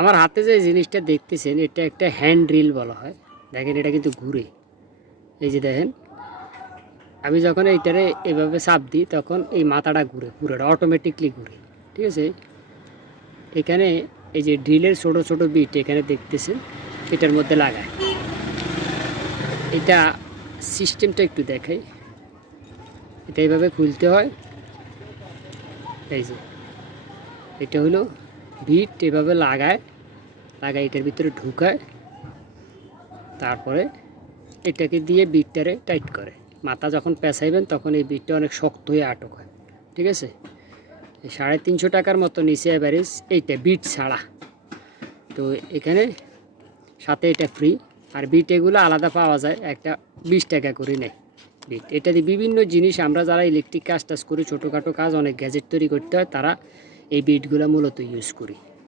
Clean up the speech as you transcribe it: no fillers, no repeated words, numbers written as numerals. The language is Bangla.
আমার হাতে যে জিনিসটা দেখতেছেন এটা একটা হ্যান্ড ড্রিল বলা হয়। দেখেন এটা কিন্তু ঘুরে, এই যে দেখেন আমি যখন এইটারে এভাবে চাপ দিই তখন এই মাথাটা ঘুরে, পুরোটা অটোমেটিকলি ঘুরে। ঠিক আছে, এখানে এই যে ড্রিলের ছোট ছোট বিট এখানে দেখতেছেন এটার মধ্যে লাগায়। এটা সিস্টেমটা একটু দেখাই। এটা এইভাবে খুলতে হয়, এই যে এটা হলো বিট, এভাবে লাগায় এটার ভিতরে ঢুকায়, তারপরে এটাকে দিয়ে বিটটারে টাইট করে। মাথা যখন পেঁচাইবেন তখন এই বিটটা অনেক শক্ত হয়ে আটক হয়। ঠিক আছে, এই 350 টাকার মতো নিচে অ্যাভারেজ এইটা বিট ছাড়া। তো এখানে সাথে এটা ফ্রি, আর বিট এগুলো আলাদা পাওয়া যায়, একটা 20 টাকা করে নেয় বিট। এটা দিয়ে বিভিন্ন জিনিস আমরা যারা ইলেকট্রিক কাজ টাজ করি, ছোটোখাটো কাজ, অনেক গ্যাজেট তৈরি করতে হয়, তারা এই বিটগুলো মূলত ইউজ করি।